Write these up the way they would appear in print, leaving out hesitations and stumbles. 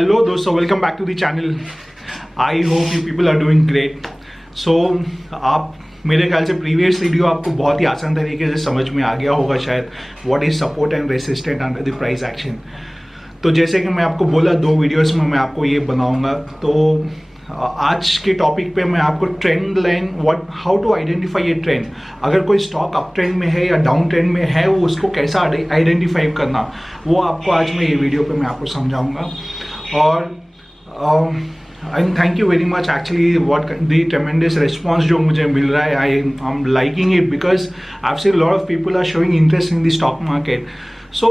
Hello दोस्तों, welcome back to the channel. I hope you people are doing great. So आप मेरे ख्याल से प्रीवियस वीडियो आपको बहुत ही आसान तरीके से समझ में आ गया होगा शायद, what is support and resistant under the price action. तो जैसे कि मैं आपको बोला 2 वीडियोस में मैं आपको ये बनाऊंगा। तो आज के टॉपिक पे मैं आपको trend line, what how to identify ये ट्रेंड, अगर कोई स्टॉक अप ट्रेंड में है या डाउन ट्रेंड में है वो उसको कैसा आइडेंटिफाई करना, वो आपको आज मैं ये वीडियो पे मैं आपको समझाऊंगा। और and thank you very much actually what the tremendous response जो मुझे मिल रहा है। I am liking it because I have seen lot of people are showing interest in the stock market. So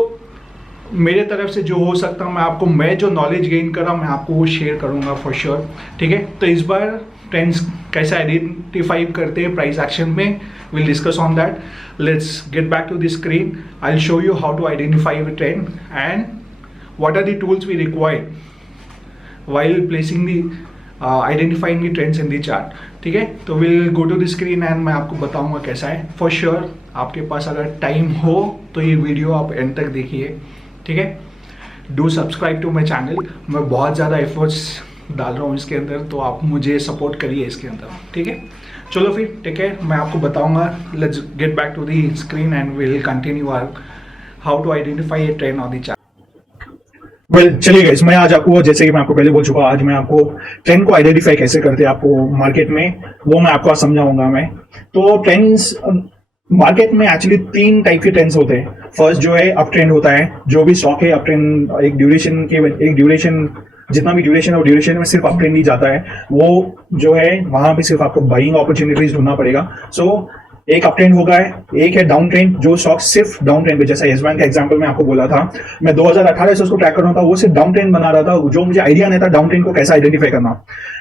मेरे तरफ से जो हो सकता है मैं जो नॉलेज गेन कर रहा हूँ मैं आपको वो शेयर करूँगा फॉर श्योर। ठीक है, तो इस बार ट्रेंड्स कैसे आइडेंटिफाई करते हैं प्राइस एक्शन में, will discuss on that. Let's get back to the screen. I will show you how to identify the trend and what are the tools we require while placing the identifying the trends in the chart। ठीक है, तो will go to the screen and मैं आपको बताऊंगा कैसा है। For sure आपके पास अगर टाइम हो तो ये वीडियो आप एंड तक देखिए। ठीक है, do subscribe to my channel. मैं बहुत ज़्यादा एफर्ट्स डाल रहा हूँ इसके अंदर, तो आप मुझे सपोर्ट करिए इसके अंदर। ठीक है, चलो फिर ठीक है, मैं आपको बताऊंगा। Let's get back to the screen and will continue our how to identify a trend on the chart. चलिए गाइस, मैं आज आपको, जैसे कि मैं आपको पहले बोल चुका, आज मैं आपको ट्रेंड को आइडेंटिफाई कैसे करते हैं आपको मार्केट में, वो मैं आपको आज समझाऊंगा मैं। तो ट्रेंड्स मार्केट में एक्चुअली 3 टाइप के ट्रेंड्स होते हैं। फर्स्ट जो है अप ट्रेंड होता है, जो भी स्टॉक है अप ट्रेंड, एक ड्यूरेशन जितना भी ड्यूरेशन है वो ड्यूरेशन में सिर्फ अप ट्रेंड ही जाता है। वो जो है वहां पे सिर्फ आपको बाइंग अपॉर्चुनिटीज ढूंढना पड़ेगा। सो एक अप ट्रेंड होगा, एक है डाउन ट्रेंड, जो स्टॉक सिर्फ डाउन ट्रेंड पे, जैसा येस बैंक का एग्जांपल मैं आपको बोला था, मैं 2018 से उसको ट्रैक कर रहा था, वो सिर्फ डाउन ट्रेंड बना रहा था, जो मुझे आइडिया नहीं था डाउन ट्रेंड को कैसे आइडेंटिफाई करना।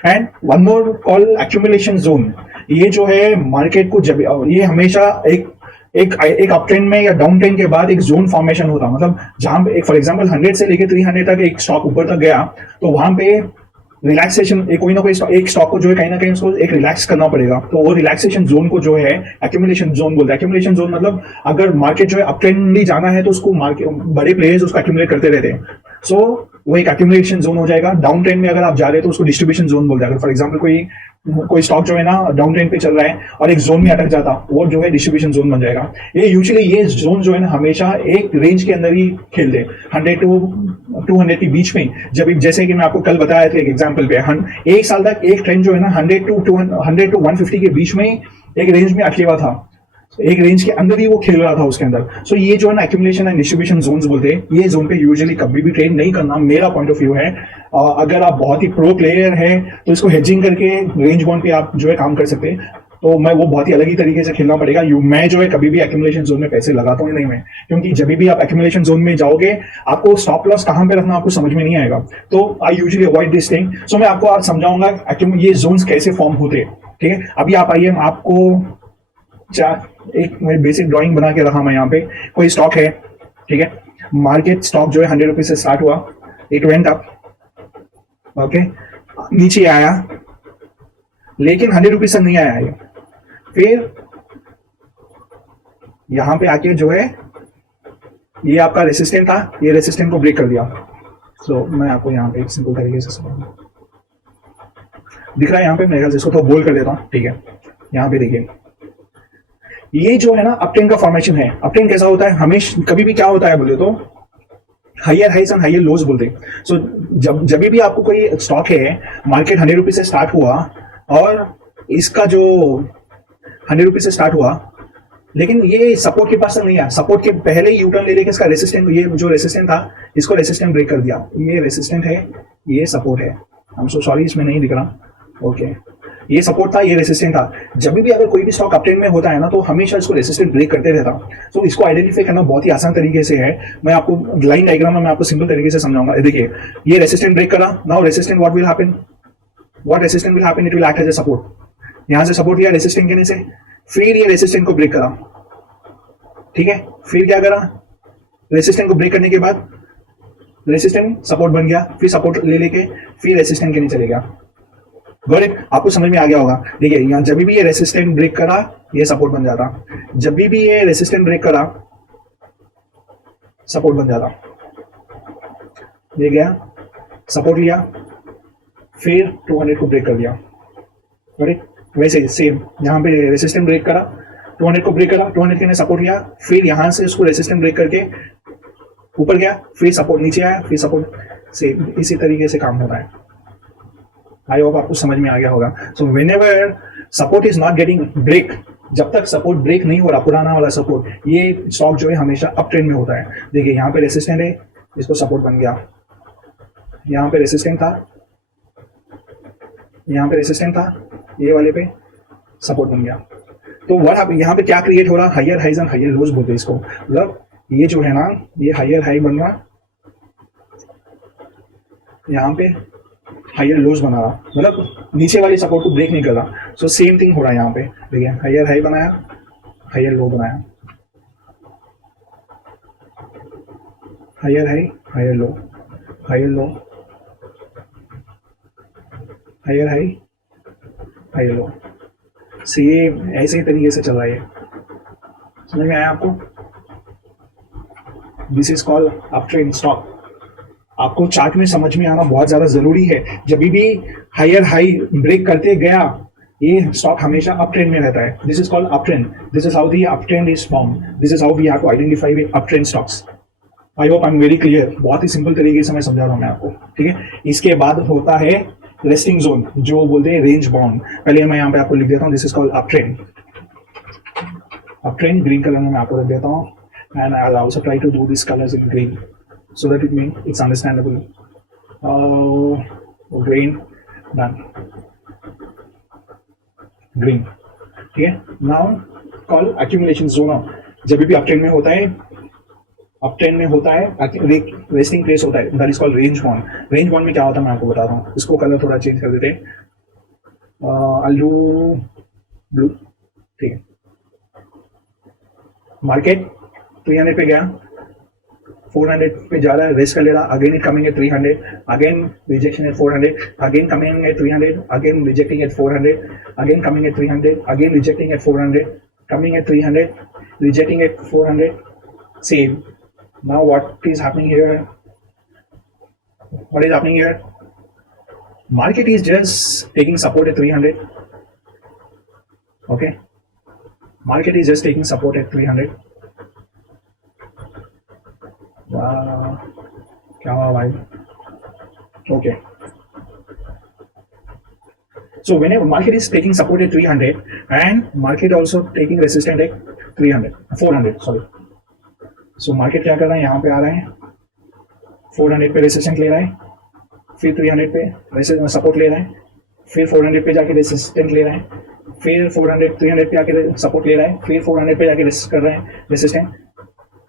And one more call accumulation zone. ये जो है मार्केट को जब ये हमेशा एक अप ट्रेंड में या डाउन ट्रेंड के बाद एक जोन फॉर्मेशन होता, मतलब जहां पे फॉर एग्जांपल 100 से लेकर 300 तक एक स्टॉक ऊपर तक गया, तो वहां पे रिलैक्सेशन, कोई ना कोई एक स्टॉक को जो है कहीं ना कहीं उसको एक रिलैक्स करना पड़ेगा। तो वो रिलैक्सेशन जोन को जो है एक्यूमुलेशन जोन बोलते हैं। एक्यूमुलेशन जोन मतलब अगर मार्केट जो है अप ट्रेंड जाना है तो उसको मार्केट बड़े प्लेयर्स उसको एक्यूमुलेट करते रहते हैं। सो वो एक एक्यूमुलेशन जोन हो जाएगा। डाउन ट्रेंड में अगर आप जा रहे हैं तो उसको डिस्ट्रीब्यूशन जोन बोलते हैं। फॉर एग्जाम्पल कोई स्टॉक जो है ना डाउन ट्रेंड पे चल रहा है और एक जोन में अटक जाता, वो जो है डिस्ट्रीब्यूशन जोन बन जाएगा। ये जोन जो है ना हमेशा एक रेंज के अंदर ही खेलते हैं, 100 to 200 के बीच में। जब जैसे कि मैं आपको कल बताया था एक एग्जांपल पे, एक साल तक एक ट्रेंड जो है ना 100 to 150 के बीच में एक रेंज में अटके हुआ था, एक रेंज के अंदर ही वो खेल रहा था उसके अंदर। सो ये जो है ना एक्यूमुलेशन एंड डिस्ट्रीब्यूशन जोन्स बोलते हैं। ये जोन पे यूजुअली कभी भी ट्रेड नहीं करना, मेरा पॉइंट ऑफ व्यू है। अगर आप बहुत ही प्रो प्लेयर है तो इसको हेजिंग करके रेंज बॉन्ड पे आप जो है काम कर सकते हैं। तो मैं वो बहुत ही अलग ही तरीके से खेलना पड़ेगा। मैं जो है कभी भी एक्यूमुलेशन जोन में पैसे लगाता हूँ नहीं मैं, क्योंकि जब भी आप एक्यूमुलेशन जोन में जाओगे आपको स्टॉप लॉस कहां पे रखना आपको समझ में नहीं आएगा। तो I usually avoid this thing. So मैं आपको आज समझाऊंगा ये जोन्स कैसे फॉर्म होते हैं। ठीक है, अभी आप आइए, आपको एक बेसिक ड्राइंग बना के रखा मैं यहाँ पे। कोई स्टॉक है, ठीक है, मार्केट स्टॉक जो है 100 रुपीज से स्टार्ट हुआ, इट वेंट अप, ओके, नीचे आया, लेकिन 100 रुपीज से नहीं आया है। फिर यहां पे आके जो है ये आपका रेसिस्टेंट था, ये रेसिस्टेंट को ब्रेक कर दिया। सो मैं आपको यहाँ पे एक सिंपल तरीके से दिख रहा है, यहाँ पे मेरे ख्याल से इसको तो बोल्ड कर देता हूँ। ठीक है, यहाँ पे देखिए, ये जो है ना अप ट्रेंड का फॉर्मेशन है। अप ट्रेंड कैसा होता है, हमेशा कभी भी क्या होता है बोले तो हायर हाइस एंड हायर लोज बोलते हैं। सो जब भी आपको कोई स्टॉक है, मार्केट 100 रुपीज से स्टार्ट हुआ और इसका जो 100 रुपीज से स्टार्ट हुआ, लेकिन ये सपोर्ट के पास तक नहीं आया। सपोर्ट के पहले ही यूटर्न ले लेके इसका रेसिस्टेंट, ये जो रेसिस्टेंट था इसको रेसिस्टेंट ब्रेक कर दिया। ये रेसिस्टेंट है, ये सपोर्ट है। आई एम सो सॉरी, इसमें नहीं दिख रहा। ओके, ये सपोर्ट था, ये रेसिस्टेंट था। जब भी अगर कोई भी स्टॉक अप ट्रेंड में होता है ना तो हमेशा इसको रेसिस्टेंट ब्रेक करते रहता। तो इसको आइडेंटिफाई करना बहुत ही आसान तरीके से है। मैं आपको लाइन डायग्राम में मैं आपको सिंपल तरीके से समझाऊंगा। देखिए, ये रेसिस्टेंट ब्रेक करा, now resistant what will happen, it will act as a support. यहां से सपोर्ट लिया रेसिस्टेंट के से, फिर ये रेसिस्टेंट को ब्रेक करा। ठीक है, फिर क्या करा, रेसिस्टेंट को ब्रेक करने के बाद रेसिस्टेंट सपोर्ट बन गया, फिर सपोर्ट ले लेके फिर रेसिस्टेंट के नीचे चले गया। गॉट इट, आपको समझ में आ गया होगा। देखिए, यहाँ जब भी ये रेसिस्टेंट ब्रेक करा ये सपोर्ट बन जाता, जब भी ये रेसिस्टेंट ब्रेक करा सपोर्ट बन जाता। ये गया, सपोर्ट लिया, फिर 200 को ब्रेक कर दिया, करेक्ट। वैसे सेम यहाँ पे रेसिस्टेंट ब्रेक करा, 200 को ब्रेक करा, 200 के ने सपोर्ट लिया, फिर यहाँ से उसको रेसिस्टेंट ब्रेक करके ऊपर गया, फिर सपोर्ट नीचे आया, फिर सपोर्ट, सेम इसी तरीके से काम होता है। आई होप आपको समझ में आ गया होगा। So whenever support is not getting break, जब तक सपोर्ट ब्रेक नहीं हो रहा, पुराना वाला सपोर्ट, ये स्टॉक जो है हमेशा अप ट्रेंड में होता है। देखिए यहाँ पे रेसिस्टेंट है, इसको सपोर्ट बन गया, यहाँ पे रेसिस्टेंट था, यहाँ पे रेसिस्टेंट था, ये वाले पे सपोर्ट बन गया। तो व्हाट आप यहाँ पे क्या क्रिएट हो रहा, higher highs and higher lows बोलते हैं इसको। मतलब ये जो है ना, ये हायर हाई बन रहा, यहाँ पे हायर लोज बना रहा, मतलब नीचे वाली सपोर्ट को ब्रेक नहीं कर रहा। सो सेम थिंग हो रहा है यहाँ पे। देखिए हायर हाई बनाया, हायर लो बनाया, higher high, higher low, higher low, higher high, higher low, same ऐसे ही तरीके से चल रहा है। समझ में आया आपको? This is called up trend stock. आपको चार्ट में समझ में आना बहुत ज्यादा जरूरी है। जब भी हायर हाई ब्रेक करते गया, ये स्टॉक हमेशा अप ट्रेंड में रहता है। This is called up trend, this is how the up trend is form, this is how we have to identify up trend stocks. I hope I am very clear. बहुत ही simple तरीके से मैं समझा रहा हूँ मैं आपको, ठीक है। इसके बाद होता है रेस्टिंग जोन, जो बोलते हैं रेंज बाउंड। पहले मैं यहाँ पे आपको लिख देता हूँ, this is called up trend. Up trend green colour में मैं आपको लिख देता हूँ, and I'll also try to do these colors in green so that it's understandable. Green, done. Green, ठीक है। Now call accumulation zone। जब भी अपट्रेंड में होता है, अपट्रेंड में होता है, रेस्टिंग प्लेस होता है, that is called range bound. Range bound में क्या होता है मैं आपको बताता हूँ। इसको कलर थोड़ा चेंज कर देते हैं, I'll do blue, ठीक है। मार्केट 300 पे गया, 400 पे जा रहा है, रेस्ट कर ले रहा, again it coming at 300, again rejection at 400, again coming at 300, again rejecting at 400, again coming at 300, again rejecting at 400, coming at 300, rejecting at 400, same. Now what is happening here? What is happening here? Market is just taking support at 300. Okay, market is just taking support at 300. क्या हुआ भाई? Okay. So whenever market is taking support at 300 and market also taking resistance at 400, sorry. So market क्या कर रहा है? यहाँ पे आ रहा है, 400 पे रेसिस्टेंट ले रहा है, फिर 300 पे सपोर्ट ले रहा है, फिर 400 पे जाके रेसिस्टेंट ले रहा है, फिर 300 पे आके सपोर्ट ले रहा है, फिर 400 पे जाके रेसिस्ट कर रहे हैं रेसिस्टेंट।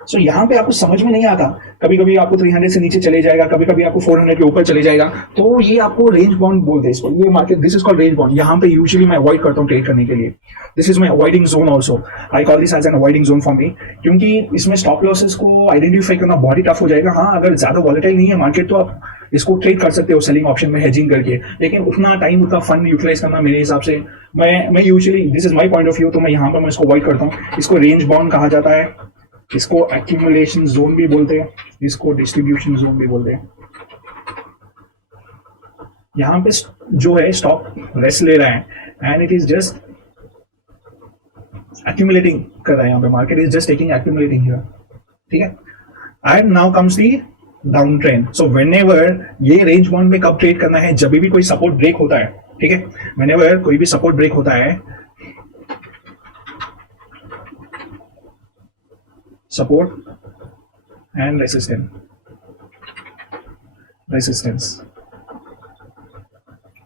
सो यहाँ पे आपको समझ में नहीं आता, कभी कभी आपको 300 से नीचे चले जाएगा, कभी कभी आपको 400 के ऊपर चले जाएगा। तो ये आपको रेंज बाउंड बोलते हैं इसको, ये market, this is called range bound. यहाँ पे यूजुअली मैं अवॉइड करता हूँ ट्रेड करने के लिए। This is my avoiding zone also, I call this as an avoiding zone for me, क्योंकि इसमें स्टॉप लॉसेस को आइडेंटिफाई करना बहुत ही टफ हो जाएगा। हाँ, अगर ज्यादा वॉलेटाइल नहीं है मार्केट तो आप इसको ट्रेड कर सकते हो सेलिंग ऑप्शन में हेजिंग करके, लेकिन उतना टाइम, उतना फंड यूटिलाइज करना मेरे हिसाब से, मैं usually, this is my point of view, तो मैं यहाँ पर मैं इसको अवॉइड करता हूँ। इसको रेंज बाउंड कहा जाता है, इसको एक्यूमुलेशन जोन भी बोलते हैं, इसको डिस्ट्रीब्यूशन जोन भी बोलते हैं। यहाँ पे जो है स्टॉक रेस्ट ले रहा है and it is just accumulating कर रहा है, यहाँ पे market is just taking accumulating here, ठीक है। And now comes the down trend. So whenever ये रेंज बाउंड में कब ट्रेड करना है? जब भी कोई सपोर्ट ब्रेक होता है, ठीक है। व्हेनेवर कोई भी सपोर्ट ब्रेक होता है, सपोर्ट एंड रेसिस्टेंस,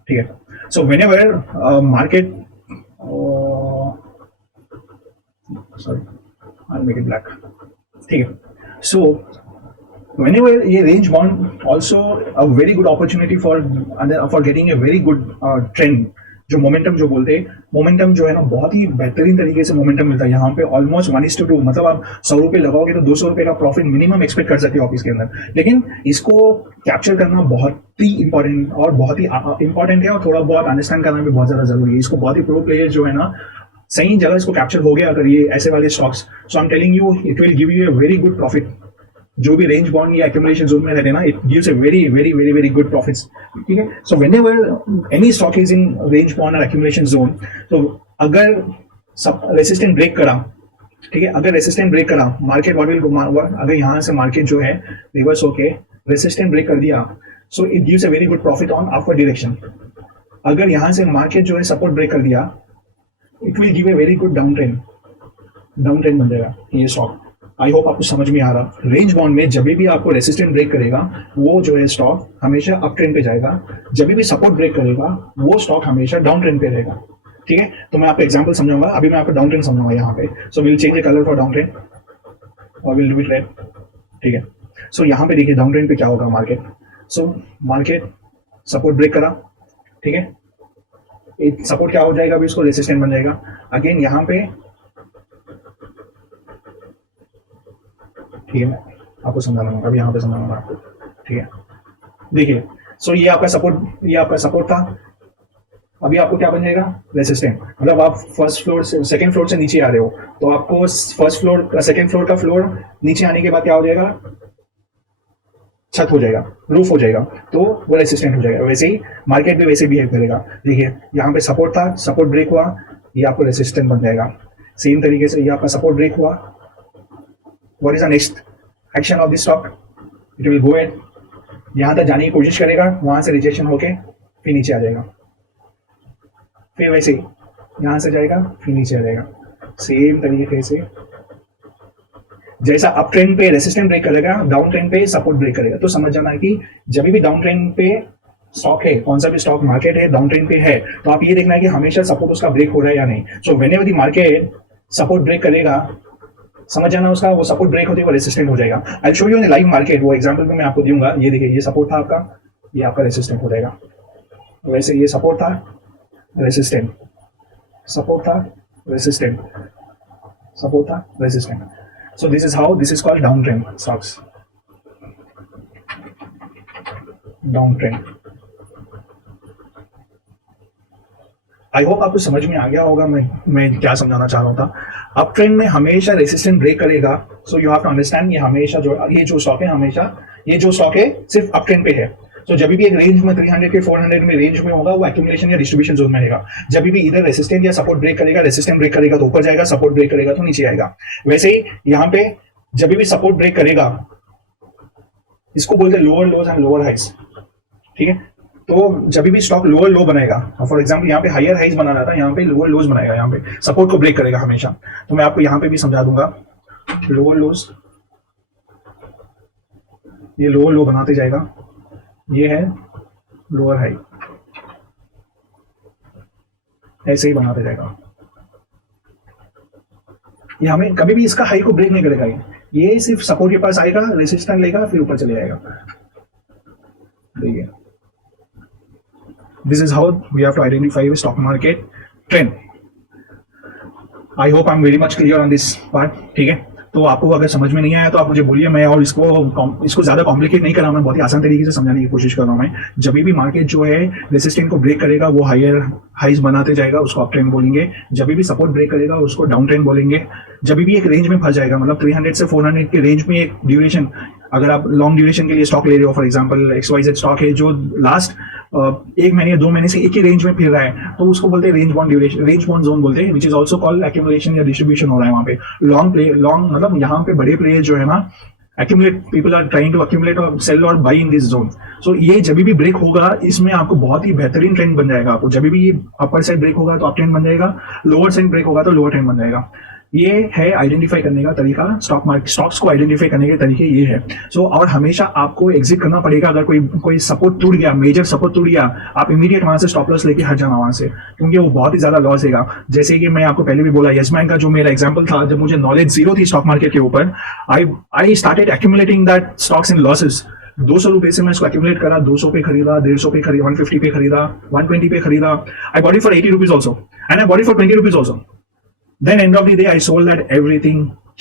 ठीक है। So whenever market, sorry I make it black, ठीक है। सो whenever ये range bound also a very good opportunity for getting a very good trend, जो मोमेंटम जो बोलते हैं, मोमेंटम जो है ना बहुत ही बेहतरीन तरीके से मोमेंटम मिलता है यहाँ पे, ऑलमोस्ट 1:2, मतलब आप 100 रुपये लगाओगे तो 200 रुपये का प्रॉफिट मिनिमम एक्सपेक्ट कर सकते हो ऑफिस के अंदर। लेकिन इसको कैप्चर करना बहुत ही इंपॉर्टेंट और बहुत ही इंपॉर्टेंट है, और थोड़ा बहुत अंडरस्टैंड करना भी बहुत ज्यादा जरूरी है। इसको बहुत ही प्रो प्लेयर जो है ना, सही जगह इसको कैप्चर हो गया अगर ये ऐसे वाले stocks, so I am telling you it will give U a very good profit जो भी रेंज बॉन्ड या एक्यूमुलेशन जोन में रहते हैं ना, it gives a very very very very good profits, ठीक है। So when ever any stock is in range bond और एक्यूमुलेशन जोन, तो अगर सब रेसिस्टेंट ब्रेक करा, ठीक है, अगर रेसिस्टेंट ब्रेक करा, मार्केट व्हाट विल, अगर यहाँ से मार्केट जो है रिवर्स होके रेसिस्टेंट ब्रेक कर दिया, so it gives a very good profit on upward direction. अगर यहाँ से मार्केट जो है सपोर्ट ब्रेक कर दिया, it will give a very good down trend बन जाएगा ये स्टॉक। आई होप आपको समझ में आ रहा। रेंज बॉन्ड में जब भी आपको रेसिस्टेंट ब्रेक करेगा, वो जो है स्टॉक हमेशा अप ट्रेंड पे जाएगा। जब भी सपोर्ट ब्रेक करेगा, वो स्टॉक हमेशा डाउन ट्रेंड पे रहेगा, ठीक है। तो मैं आपको एग्जांपल समझाऊंगा, अभी मैं आपको डाउन ट्रेंड समझाऊंगा यहाँ पे। So will change the colour for down trend और विल डू इट रेड, ठीक है। सो यहाँ पे देखिए डाउन ट्रेंड पे क्या होगा market. So market support break करा, ठीक है, सपोर्ट क्या हो जाएगा, अभी इसको रेसिस्टेंट बन जाएगा। अगेन यहाँ पे, ठीक है, आपको समझाना होगा, अभी यहाँ पे समझाऊंगा आपको, ठीक है। देखिए, सो ये आपका सपोर्ट था, अभी आपको क्या बन जाएगा, रेसिस्टेंट। मतलब आप फर्स्ट फ्लोर से सेकंड फ्लोर से नीचे आ रहे हो, तो आपको फर्स्ट फ्लोर सेकंड फ्लोर का फ्लोर नीचे आने के बाद क्या हो जाएगा, छत हो जाएगा, रूफ हो जाएगा, तो वो रेसिस्टेंट हो जाएगा। वैसे ही मार्केट भी वैसे बिहेव करेगा। देखिए यहाँ पे सपोर्ट था, सपोर्ट ब्रेक हुआ, ये आपको रेसिस्टेंट बन जाएगा। सेम तरीके से ये आपका सपोर्ट ब्रेक हुआ, what is the next action of this stock, it will go at, यहाँ तक जाने की कोशिश करेगा, वहां से रिजेक्शन होके फिर नीचे आ जाएगा, फिर वैसे ही यहाँ से जाएगा, फिर नीचे आ जाएगा। सेम तरीके से जैसा अप ट्रेंड पे रेसिस्टेंट ब्रेक करेगा, डाउन ट्रेंड पे सपोर्ट ब्रेक करेगा। तो समझ जाना है कि जब भी डाउन ट्रेंड पे स्टॉक है, कौन सा भी स्टॉक मार्केट है डाउन ट्रेंड पे है, तो आप ये देखना है कि हमेशा सपोर्ट उसका ब्रेक हो रहा है या नहीं। So whenever the market support break करेगा, समझ जाना उसका वो सपोर्ट ब्रेक होते हुए रेसिस्टेंट हो जाएगा। I show you in live market, वो एग्जांपल में मैं आपको दूंगा। ये देखिए, ये सपोर्ट था आपका, ये आपका रेसिस्टेंट हो जाएगा। वैसे ये सपोर्ट था, रेसिस्टेंट, सपोर्ट था, रेसिस्टेंट, सपोर्ट था, resistant. So this is how this is called downtrend stocks. Downtrend. I hope आपको समझ में आ गया होगा मैं क्या समझाना चाह रहा था। अप ट्रेंड में हमेशा रेसिस्टेंट ब्रेक करेगा, so you have to understand ये हमेशा ये जो स्टॉक है, हमेशा ये जो स्टॉक है सिर्फ अप ट्रेंड पे है। तो जब भी एक रेंज में 300 के 400 में रेंज में होगा, वो एक्यूमुलेशन या डिस्ट्रीब्यूशन जोन में रहेगा। जब भी इधर रेसिस्टेंट या सपोर्ट ब्रेक करेगा, रेसिस्टेंट ब्रेक करेगा तो ऊपर जाएगा, सपोर्ट ब्रेक करेगा तो नीचे आएगा। वैसे ही यहाँ पे जब भी सपोर्ट ब्रेक करेगा, इसको बोलते हैं lower lows and lower highs, ठीक है। तो जब भी स्टॉक लोअर लो बनाएगा, फॉर एग्जांपल यहाँ पे हायर हाइज बना रहा था, यहाँ पे लोअर लोज बनाएगा, यहाँ पे सपोर्ट को ब्रेक करेगा हमेशा। तो मैं आपको यहाँ पे भी समझा दूंगा, लोअर लोज, ये लोअर लो बनाते जाएगा, ये है लोअर हाई, ऐसे ही बनाते जाएगा। ये हमें कभी भी इसका हाई को ब्रेक नहीं करेगा, ये सिर्फ सपोर्ट के पास आएगा, रेसिस्टेंस लेगा, फिर ऊपर चले जाएगा। देखिए, this is how we have to identify stock market trend. I hope I am very much clear on this part, ठीक है। तो आपको अगर समझ में नहीं आया तो आप मुझे बोलिए, मैं और इसको ज्यादा कॉम्प्लिकेट नहीं कर रहा हूं, मैं बहुत ही आसान तरीके से समझाने की कोशिश कर रहा हूं। मैं जब भी मार्केट जो है रेसिस्टेंस को ब्रेक करेगा, वो हायर हाइज बनाते जाएगा, उसको अप ट्रेंड बोलेंगे। जब भी सपोर्ट ब्रेक करेगा, उसको डाउन ट्रेंड बोलेंगे। जब भी एक रेंज में फंस जाएगा, मतलब 300 से 400 के रेंज में एक ड्यूरेशन, अगर आप लॉन्ग ड्यूरेशन के लिए स्टॉक ले रहे हो, फॉर एग्जांपल XYZ स्टॉक है जो लास्ट 1 महीने या 2 महीने से एक ही रेंज में फिर रहा है, तो उसको बोलते हैं range bond duration, range bond zone बोलते हैं, which is also called accumulation या डिस्ट्रीब्यूशन हो रहा है वहाँ पे। लॉन्ग मतलब यहाँ पे बड़े प्लेयर जो है ना, accumulate, people are trying to accumulate or sell or buy in this zone. So ये जब भी ब्रेक होगा, इसमें आपको बहुत ही बेहतरीन ट्रेंड बन जाएगा। आपको जब भी अपर साइड ब्रेक होगा तो अप ट्रेंड बन जाएगा, लोअर साइड ब्रेक होगा तो लोअर ट्रेंड बन जाएगा। ये है आइडेंटिफाई करने का तरीका, स्टॉक्स को आइडेंटिफाई करने के तरीके ये है। सो और हमेशा आपको एग्जिट करना पड़ेगा। अगर कोई सपोर्ट टूट गया, मेजर सपोर्ट टूट गया, आप इमीडिएट वहां से स्टॉप लॉस लेके हट जाना वहां से, क्योंकि वो बहुत ही ज्यादा लॉस देगा। जैसे कि मैं आपको पहले भी बोला, यस बैंक का जो मेरा एग्जांपल था, जब मुझे नॉलेज जीरो थी स्टॉक मार्केट के ऊपर, I started accumulating that stocks in losses. 200 रुपए से मैं इसको एक्यूमुलेट करा, 200 पे खरीदा, 150 पे खरीदा, 150 पे खरीदा, 120 पे खरीदा। I bought it for 80 rupees also, and I bought it for 20 rupees also. Then end of the day, I sold that everything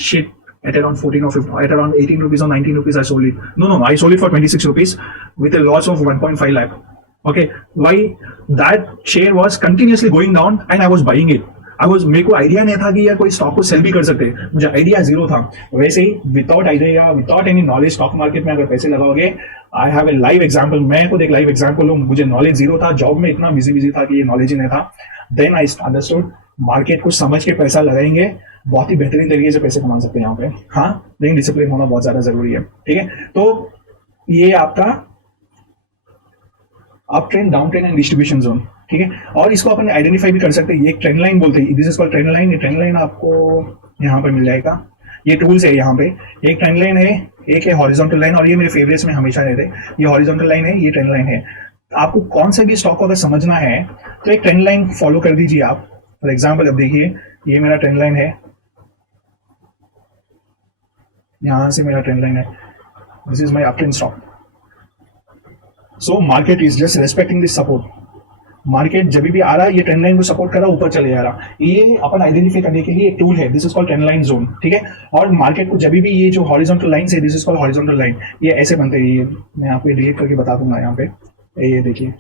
shit at around 14 or 15, at around 18 rupees or 19 rupees. I sold it. No, I sold it for 26 rupees with a loss of 1.5 lakh. Okay, why? That share was continuously going down and I was buying it. मेरे को idea नहीं था कि यार कोई stock को cell भी कर सकते हैं, मुझे आइडिया जीरो था। वैसे ही without idea, without any knowledge stock market में अगर पैसे लगाओगे, I have a live example, मैं खुद एक लाइव एग्जांपल हूँ। मुझे नॉलेज जीरो था, जॉब में इतना बिजी था कि ये नॉलेज ही नहीं था। देन आई अंडरस्टूड मार्केट को समझ के पैसा लगाएंगे, बहुत ही बेहतरीन तरीके से पैसे कमा सकते हैं यहाँ पे। हाँ, लेकिन डिसिप्लिन होना बहुत ज्यादा जरूरी है, ठीक है। तो ये आपका up trend, down trend and distribution zone, ठीक है। और इसको अपन आइडेंटिफाई भी कर सकते हैं, ये एक ट्रेंड लाइन बोलते हैं, this is called trend line. ये ट्रेंड लाइन आपको यहाँ पर मिल जाएगा, ये टूल्स है यहाँ पे। एक ट्रेंड लाइन है, एक है हॉरिजॉन्टल लाइन, और ये मेरे फेवरेट्स में हमेशा रहते हैं। ये हॉरिजॉन्टल लाइन है, ये ट्रेंड लाइन है। आपको कौन सा भी स्टॉक को अगर समझना है तो एक ट्रेंड लाइन फॉलो कर दीजिए आप। फॉर एग्जाम्पल अब देखिए, ये मेरा ट्रेंड लाइन है, यहां से मेरा ट्रेंड लाइन है, this is my up trend stock. So market is just respecting this support. Market जब भी आ रहा है, ये ट्रेंड लाइन को सपोर्ट कर रहा है, ऊपर चले जा रहा, ये अपन आइडेंटिफाई करने के लिए एक टूल है, this is called trend line zone, ठीक है। और मार्केट को जब भी ये जो हॉरिजॉन्टल लाइन है, this is called horizontal line, ये ऐसे बनते हैं। ये मैं यहाँ पे डिलीट करके बता दूंगा, यहाँ पे ये देखिए,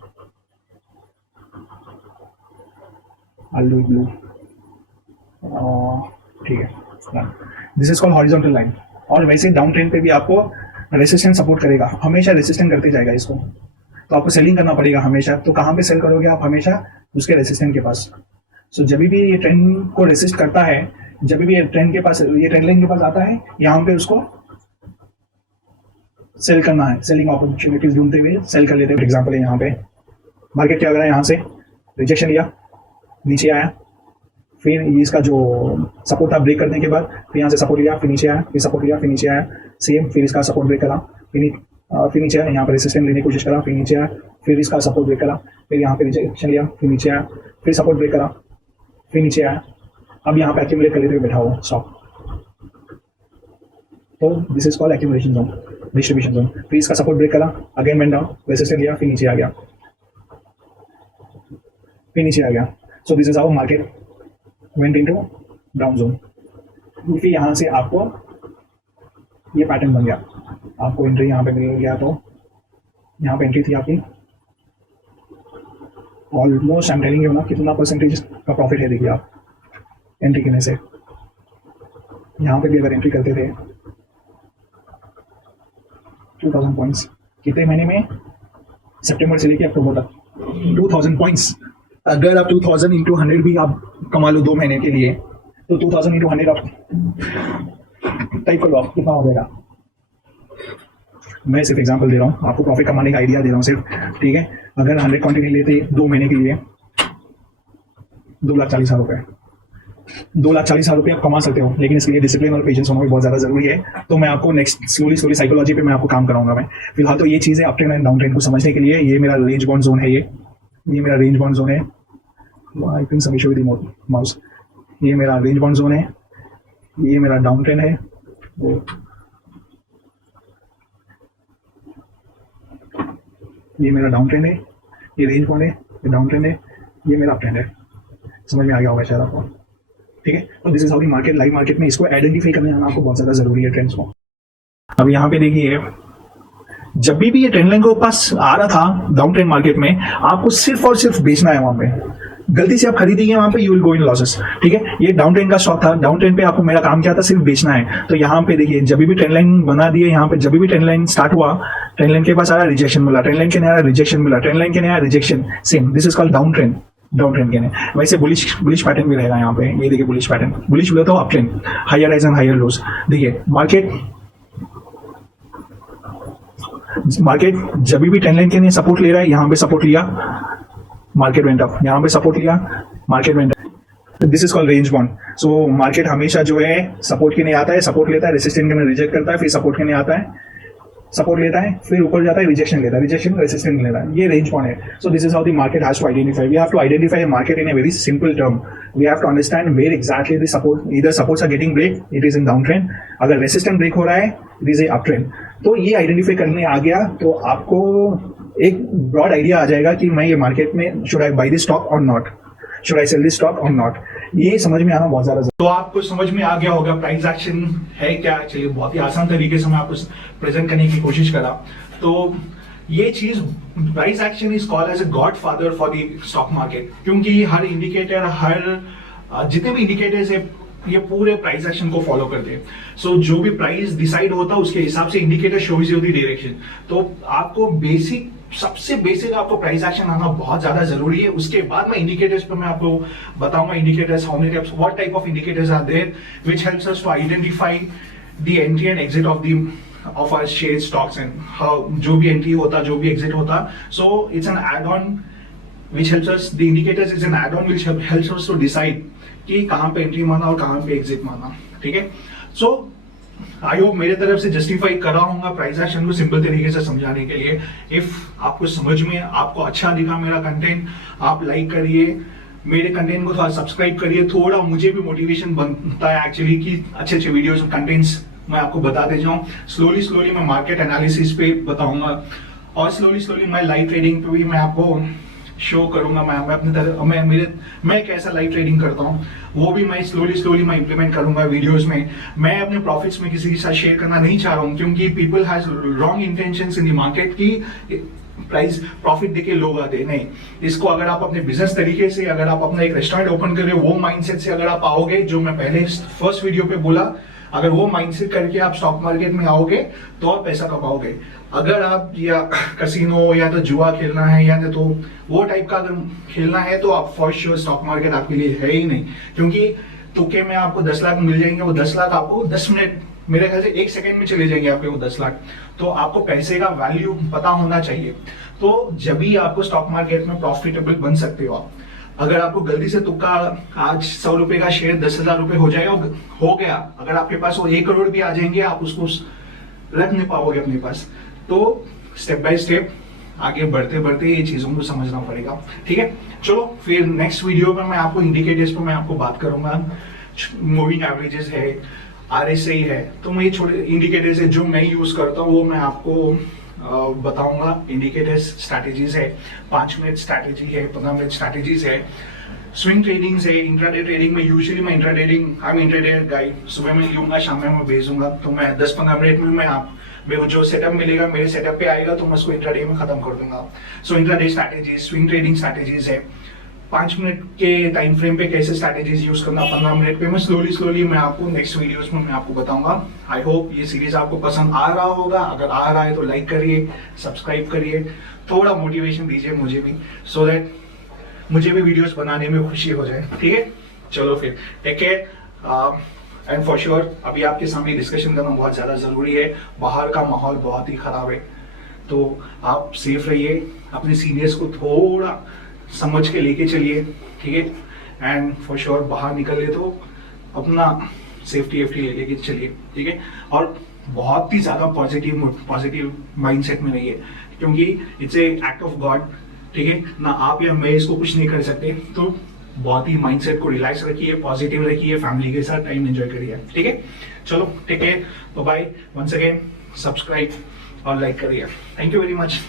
ब्लू, ठीक है, this is called horizontal line. और वैसे डाउन ट्रेंड पे भी आपको रेसिस्टेंस सपोर्ट करेगा, हमेशा रेसिस्टेंट करते जाएगा इसको, तो आपको सेलिंग करना पड़ेगा हमेशा। तो कहाँ पे सेल करोगे आप? हमेशा उसके रेसिस्टेंट के पास। सो जब भी ये ट्रेंड को रेसिस्ट करता है, जब भी ये ट्रेंड के पास, ये ट्रेंड लाइन के पास आता है, यहाँ पे उसको सेल करना है, सेलिंग अपॉर्चुनिटीज ढूंढते हुए सेल कर लेते हैं। एग्जाम्पल है यहाँ पे, मार्केट क्या कर रहा है, यहाँ से रिजेक्शन लिया, नीचे आया, फिर इसका जो सपोर्ट था ब्रेक करने के बाद, फिर यहाँ से सपोर्ट लिया, फिर नीचे आया, फिर सपोर्ट लिया, फिर नीचे आया, सेम, फिर इसका सपोर्ट ब्रेक करा, फिर नीचे आया, यहाँ पर रेसिस्टेंस लेने की कोशिश करा, फिर नीचे आया, फिर इसका सपोर्ट ब्रेक करा, फिर यहाँ पे रिजेक्शन लिया, फिर नीचे आया, फिर सपोर्ट ब्रेक करा, फिर नीचे आया। अब यहाँ पे एक्यूमुलेट कर लेते हुए बैठा हुआ स्टॉक, तो this is called accumulation zone, distribution zone. फिर इसका सपोर्ट ब्रेक करा, अगेन वेंट डाउन, रेसिस्टेंस लिया, फिर नीचे आ गया, फिर नीचे आ गया। सो this is how market went into down zone. फिर यहाँ से आपको ये पैटर्न बन गया, आपको एंट्री यहाँ पे मिल गया, तो यहाँ पे एंट्री थी आपकी, almost I am telling you ना, कितना परसेंटेज का प्रॉफिट है देखिए आप एंट्री करने से। यहाँ पे भी अगर एंट्री करते थे 2000 पॉइंट्स, कितने महीने में? सितंबर से लेके अक्टूबर तक 2000 पॉइंट्स। अगर आप 2000 इंटू 100 भी आप कमा लो 2 महीने के लिए, तो 2000 इंटू 100 आप टाइप कर लो, आप कितना हो जाएगा। मैं सिर्फ एग्जांपल दे रहा हूँ, आपको प्रॉफिट कमाने का आइडिया दे रहा हूँ सिर्फ, ठीक है। अगर 100 क्वांटिटी लेते 2 महीने के लिए, 2,40,000 रुपये, 2,40,000 रुपये आप कमा सकते हो, लेकिन इसके लिए डिसिप्लिन और पेशेंस होना भी बहुत ज़्यादा जरूरी है। तो मैं आपको नेक्स्ट स्लोली साइकोलॉजी पे मैं आपको काम कराऊंगा। मैं फिलहाल तो ये चीज़ है up trend and down trend को समझने के लिए। ये मेरा रेंज बाउंड जोन है, ये मेरा रेंज बाउंड जोन है, आई थिंक सभी शो विद माउस। ये मेरा रेंज बाउंड जोन है, ये मेरा डाउन ट्रेंड है, ये मेरा डाउन ट्रेंड है, ये रेंज बाउंड है, ये डाउन ट्रेंड है, ये मेरा अप ट्रेंड है। समझ में आ गया होगा शायद आपको, ठीक है। तो this is how the market, live market में इसको आइडेंटिफाई करने आना आपको बहुत ज़्यादा जरूरी है ट्रेंड्स को। अब यहाँ पे देखिए, जब भी ये ट्रेंड लाइन को पास आ रहा था डाउन ट्रेंड मार्केट में, आपको सिर्फ और सिर्फ बेचना है। वहां पे गलती से आप खरीदेंगे, वहां पे you will go in losses, ठीक है। ये डाउन ट्रेंड का स्टॉक था, डाउन ट्रेंड पे आपको मेरा काम क्या था, सिर्फ बेचना है। तो यहाँ पे देखिए, जब भी ट्रेंड लाइन बना दिए, यहाँ पे जब भी ट्रेंड लाइन स्टार्ट हुआ, ट्रेंड लाइन के पास आया रिजेक्शन मिला, ट्रेंड लाइन के नया रिजेक्शन मिला, ट्रेंड लाइन के नया rejection, same, this is called down trend. Down trend के ने वैसे बुलिश पैटर्न भी रहेगा यहाँ पे। ये देखिए बुलिश पैटर्न, बुलिश बोले तो up trend, higher rise and higher lows. देखिए मार्केट जब भी ट्रेंड लाइन के लिए सपोर्ट ले रहा है, यहाँ पे सपोर्ट लिया, मार्केट वेंट अप, यहाँ पे सपोर्ट लिया, market went up. This is called range bound. So market हमेशा जो है सपोर्ट के लिए आता है, सपोर्ट लेता है, रेसिस्टेंस के लिए रिजेक्ट करता है, फिर सपोर्ट के लिए आता है, सपोर्ट लेता है, फिर ऊपर जाता है, रिजेक्शन लेता है, रिजेक्शन रेसिस्टेंस लेता है। ये रेंज बाउंड है। So this is how the market has to identify. We have to identify market in a very simple term. We have to understand where exactly the support, either supports are getting break, it is in down trend, अगर resistance break हो रहा है, it is a up trend. तो ये identify करने आ गया तो आपको एक ब्रॉड आइडिया आ जाएगा कि मैं ये मार्केट में should I buy this stock or not, should I sell this stock or not. ये समझ में आना बहुत ज्यादा। तो आपको समझ में आ गया होगा प्राइस एक्शन है क्या। चलिए, बहुत ही आसान तरीके से मैं आपको प्रेजेंट करने की कोशिश करा। तो ये चीज, price action is called as a godfather for the stock market, क्योंकि हर इंडिकेटर, हर जितने भी इंडिकेटर्स है ये पूरे प्राइस एक्शन को फॉलो करते हैं। सो जो भी प्राइस डिसाइड होता है उसके हिसाब से इंडिकेटर शोज होती डायरेक्शन। तो आपको सबसे बेसिक आपको प्राइस एक्शन आना बहुत ज्यादा जरूरी है। उसके बाद मैं इंडिकेटर्स पर मैं आपको बताऊंगा indicators, how many types, what type of indicators are there which helps us to identify the entry and exit of our share stocks and how जो भी एंट्री होता, जो भी एग्जिट होता। So it's an add on which helps us, the indicators is an add-on which helps us to decide कि कहाँ पे entry मारना और कहाँ पे एग्जिट मारना, ठीक है। सो आई होप मेरे तरफ से जस्टिफाई कर रहा हूँ प्राइस एक्शन को सिंपल तरीके से समझाने के लिए। इफ आपको समझ में, आपको अच्छा दिखा मेरा कंटेंट, आप लाइक करिए, मेरे कंटेंट को थोड़ा सब्सक्राइब करिए, थोड़ा मुझे भी मोटिवेशन बनता है एक्चुअली कि अच्छे अच्छे वीडियोस कंटेंट्स मैं आपको बताते जाऊँ। स्लोली मैं मार्केट एनालिसिस पे बताऊंगा और स्लोली मैं लाइव ट्रेडिंग पे भी मैं आपको शो करूंगा। मैं अपने तरह मैं कैसा लाइव ट्रेडिंग करता हूँ वो भी मैं स्लोली मैं इंप्लीमेंट करूंगा वीडियोस में। मैं अपने प्रॉफिट्स में किसी के साथ शेयर करना नहीं चाह रहा हूँ क्योंकि people has wrong intentions in the market की प्राइस प्रॉफिट देके लोग आते नहीं। इसको अगर आप अपने बिजनेस तरीके से, अगर आप अपना एक रेस्टोरेंट ओपन कर रहे हो वो माइंडसेट से अगर आप आओगे, जो मैं पहले फर्स्ट वीडियो पे बोला, अगर वो माइंडसेट करके आप स्टॉक मार्केट में आओगे तो आप पैसा कमाओगे। अगर आप या कसिनो या तो जुआ खेलना है या तो वो टाइप का अगर खेलना है तो आप फॉर श्योर स्टॉक मार्केट आपके लिए है ही नहीं। क्योंकि तुक्के में आपको 10 लाख मिल जाएंगे, वो 10 लाख आपको 10 मिनट, मेरे ख्याल से 1 सेकंड में चले जाएंगे आपके वो 10 लाख। तो आपको पैसे का वैल्यू पता होना चाहिए, तो जब भी आपको स्टॉक मार्केट में प्रॉफिटेबल बन सकते हो आप। अगर आपको गलती से तुक्का आज 100 रुपए का शेयर 10,000 रुपए हो जाएगा, हो गया, अगर आपके पास वो 1 करोड़ भी आ जाएंगे आप उसको रख नहीं पाओगे अपने पास। तो स्टेप बाय स्टेप आगे बढ़ते ये चीजों को समझना पड़ेगा, ठीक है। चलो फिर नेक्स्ट वीडियो में मैं आपको इंडिकेटर्स पर मैं आपको बात करूंगा। मूविंग एवरेजेस है, RSI है, तो मैं ये छोटे इंडिकेटर्स है जो मैं यूज करता हूँ वो मैं आपको बताऊंगा। इंडिकेटर्स स्ट्रैटेजीज है, 5 मिनट स्ट्रैटेजी है, 15 मिनट स्ट्रैटेजीज है, स्विंग ट्रेडिंग है, इंट्राडे ट्रेडिंग में यूजुअली मैं इंट्राडे गाइड सुबह में लूंगा, शाम में मैं भेजूंगा। तो मैं 10-15 मिनट में मेरे को जो सेटअप मिलेगा मेरे सेटअप पे आएगा तो मैं उसको इंट्राडे में खत्म कर दूंगा। So intraday strategies, swing trading strategies है, 5 मिनट के टाइम फ्रेम पे कैसे स्ट्रैटेजीज यूज करना, 15 मिनट पे मैं स्लोली मैं आपको नेक्स्ट वीडियोस में मैं आपको बताऊंगा। आई होप ये सीरीज आपको पसंद आ रहा होगा। अगर आ रहा है तो लाइक करिए, सब्सक्राइब करिए, थोड़ा मोटिवेशन दीजिए मुझे भी, सो दैट मुझे भी वीडियोस बनाने में खुशी हो जाए, ठीक है। चलो फिर take care and for sure अभी आपके सामने डिस्कशन करना बहुत ज्यादा जरूरी है। बाहर का माहौल बहुत ही खराब है, तो आप सेफ रहिए, अपने सीनियर्स को थोड़ा समझ के लेके चलिए, ठीक है। एंड फॉर श्योर बाहर निकले तो अपना सेफ्टी लेके चलिए, ठीक है। और बहुत ही ज्यादा पॉजिटिव माइंडसेट में रहिए क्योंकि it's a act of God, ठीक है ना। आप या मैं इसको कुछ नहीं कर सकते, तो बहुत ही माइंडसेट को रिलैक्स रखिए, पॉजिटिव रखिए, फैमिली के साथ टाइम एंजॉय करिए, ठीक है। चलो take care, bye bye, once again subscribe और लाइक करिए। Thank you very much.